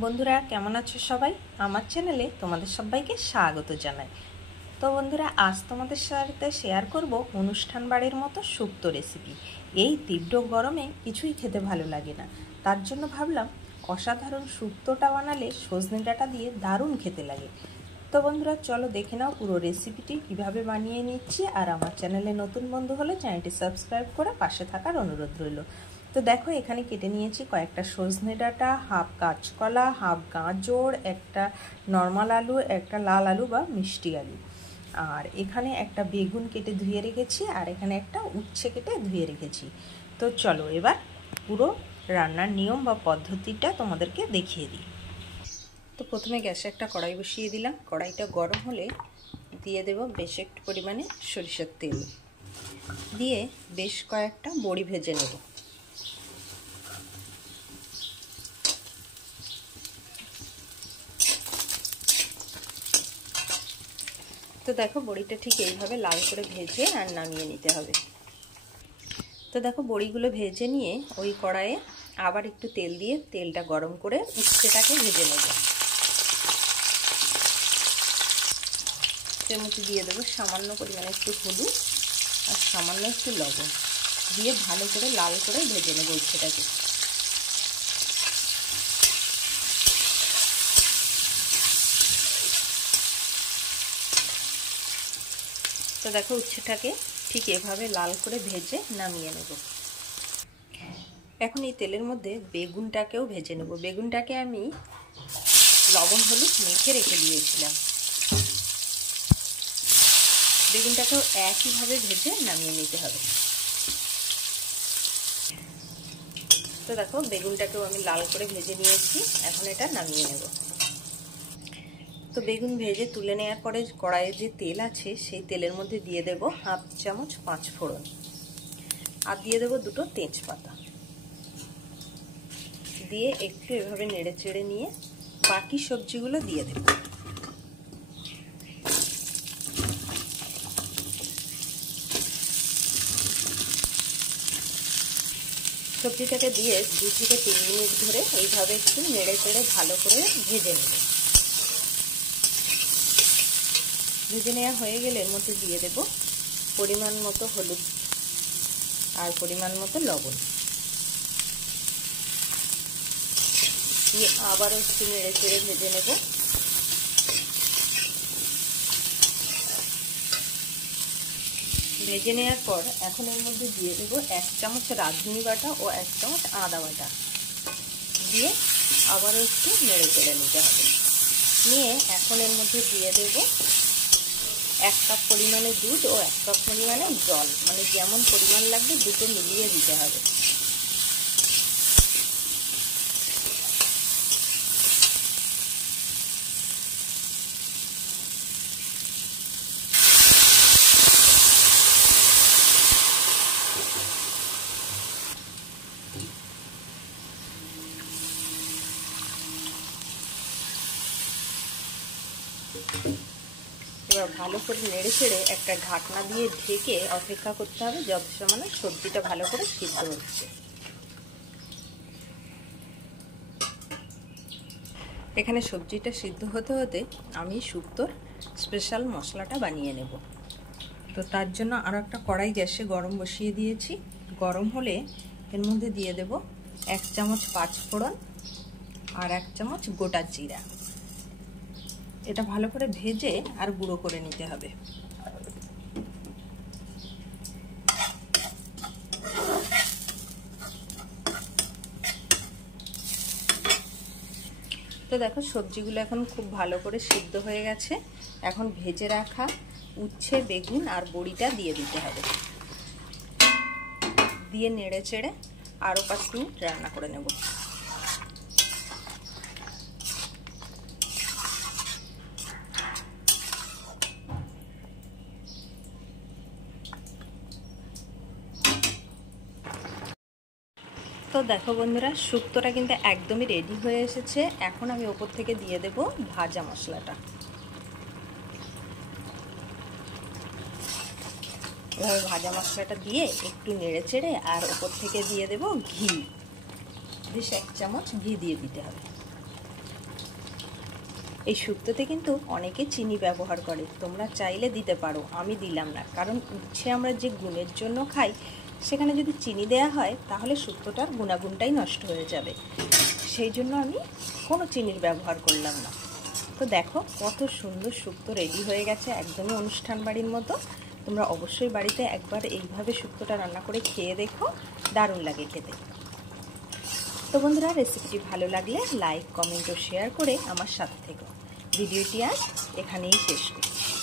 বন্ধুরা কেমন আছো সবাই? আমার চ্যানেলে তোমাদের সবাইকে স্বাগত জানাই। তো বন্ধুরা, আজ তোমাদের সাথে শেয়ার করব অনুষ্ঠান বাড়ির মতো শুক্তো রেসিপি। এই তীব্র গরমে কিছুই খেতে ভালো লাগে না, তার জন্য ভাবলাম অসাধারণ শুক্তোটা বানালে সজনে ডাঁটা দিয়ে দারুণ খেতে লাগে। তো বন্ধুরা চলো দেখে নাও পুরো রেসিপিটি কিভাবে বানিয়ে নিচ্ছি। আর আমার চ্যানেলে নতুন বন্ধু হলে চ্যানেলটি সাবস্ক্রাইব করে পাশে থাকার অনুরোধ রইল। তো দেখো, এখানে কেটে নিয়েছি কয়েকটা সজনে ডাঁটা, হাফ কাঁচকলা, হাফ গাজর, একটা নর্মাল আলু, একটা লাল আলু বা মিষ্টি আলু, আর এখানে একটা বেগুন কেটে ধুয়ে রেখেছি, আর এখানে একটা উচ্ছে কেটে ধুয়ে রেখেছি। তো চলো এবার পুরো রান্নার নিয়ম বা পদ্ধতিটা তোমাদেরকে দেখিয়ে দিই। তো প্রথমে গ্যাসে একটা কড়াই বসিয়ে দিলাম। কড়াইটা গরম হলে দিয়ে দেব বেশ একটু পরিমাণে সরিষার তেল, দিয়ে বেশ কয়েকটা বড়ি ভেজে নেব। তো দেখো, বড়িটা ঠিক এইভাবে লাল করে ভেজে আর নামিয়ে নিতে হবে। তো দেখো, বড়িগুলো ভেজে নিয়ে ওই কড়াইয়ে আবার একটু তেল দিয়ে তেলটা গরম করে উচ্ছেটাকে ভেজে নেব। এর মধ্যে দিয়ে দেবো সামান্য পরিমাণে একটু হলুদ আর সামান্য একটু লবণ, দিয়ে ভালো করে লাল করে ভেজে নেব উচ্ছেটাকে। তো দেখো, উচ্ছেটাকে ঠিক এভাবে লাল করে ভেজে নামিয়ে নেব। এখন এই তেলের মধ্যে বেগুনটাকেও ভেজে নেব। বেগুনটাকে আমি লবণ হলুদ মেখে রেখে দিয়েছিলাম। বেগুনটাকেও একইভাবে ভেজে নামিয়ে নিতে হবে। তো দেখো, বেগুনটাকেও আমি লাল করে ভেজে নিয়েছি, এখন এটা নামিয়ে নেব। তো বেগুন ভেজে তুলে নেওয়ার পরে কড়াইয়ে যে তেল আছে সেই তেলের মধ্যে দিয়ে দেব হাফ চামচ 5 ফোড়ন, আর দিয়ে দেব দুটো তেজপাতা, দিয়ে একটু এভাবে নেড়ে চেড়ে নিয়ে বাকি সবজিগুলো দিয়ে দেব। সবজিটাকে দিয়ে 2 থেকে 3 মিনিট ধরে এইভাবে একটু নেড়ে চেড়ে ভালো করে ভেজে নেব। ভেজে নেওয়া হয়ে গেলে এর মধ্যে দিয়ে দেব পরিমাণ মতো হলুদ আর পরিমাণ মতো লবণ, দিয়ে আবারও একটু নেড়ে চেড়ে ভেজে নেব। ভেজে নেওয়ার পর এখন এর মধ্যে দিয়ে দেবো 1 চামচ রাঁধুনি বাটা ও 1 চামচ আদা বাটা, দিয়ে আবারও একটু নেড়ে চেড়ে নিতে হবে। নিয়ে এখন এর মধ্যে দিয়ে দেব 1 কাপ পরিমাণে দুধ ও 1 কাপ পরিমাণে জল, মানে যেমন পরিমাণ লাগবে দুটো মিলিয়ে দিতে হবে। এবার ভালো করে নেড়ে ছেড়ে একটা ঢাকনা দিয়ে ঢেকে অপেক্ষা করতে হবে যতক্ষণ মানে সবজিটা ভালো করে সিদ্ধ হচ্ছে। এখানে সবজিটা সিদ্ধ হতে হতে আমি শুক্তোর স্পেশাল মশলাটা বানিয়ে নেব। তো তার জন্য আরও একটা কড়াই গ্যাসে গরম বসিয়ে দিয়েছি। গরম হলে এর মধ্যে দিয়ে দেব 1 চামচ 5 ফোড়ন আর 1 চামচ গোটা জিরা। এটা ভালো করে ভেজে আর গুঁড়ো করে নিতে হবে। তো দেখো, সবজিগুলো এখন খুব ভালো করে সিদ্ধ হয়ে গেছে। এখন ভেজে রাখা উচ্ছে, বেগুন আর বড়িটা দিয়ে দিতে হবে, দিয়ে নেড়ে চেড়ে আরও 5 মিনিট রান্না করে নেব। তো দেখো বন্ধুরা, শুক্তোটা কিন্তু একদমই রেডি হয়ে এসেছে। এখন আমি ওপর থেকে দিয়ে দেব ভাজা মশলাটা। এভাবে ভাজা মশলাটা দিয়ে একটু নেড়ে চেড়ে আর ওপর থেকে দিয়ে দেব ঘি, বেশ 1 চামচ ঘি দিয়ে দিতে হবে। এই শুক্তোতে কিন্তু অনেকে চিনি ব্যবহার করে, তোমরা চাইলে দিতে পারো, আমি দিলাম না, কারণ উচ্ছে আমরা যে গুণের জন্য খাই সেখানে যদি চিনি দেয়া হয় তাহলে শুক্তোটার গুণাগুণটাই নষ্ট হয়ে যাবে, সেই জন্য আমি কোনো চিনির ব্যবহার করলাম না। তো দেখো কত সুন্দর শুক্তো রেডি হয়ে গেছে, একদমই অনুষ্ঠান বাড়ির মতো। তোমরা অবশ্যই বাড়িতে একবার এইভাবে শুক্তোটা রান্না করে খেয়ে দেখো, দারুণ লাগে খেতে। তো বন্ধুরা, রেসিপিটি ভালো লাগলে লাইক, কমেন্ট ও শেয়ার করে আমার সাথে থেকো। ভিডিওটি আজ এখানেই শেষ করছি।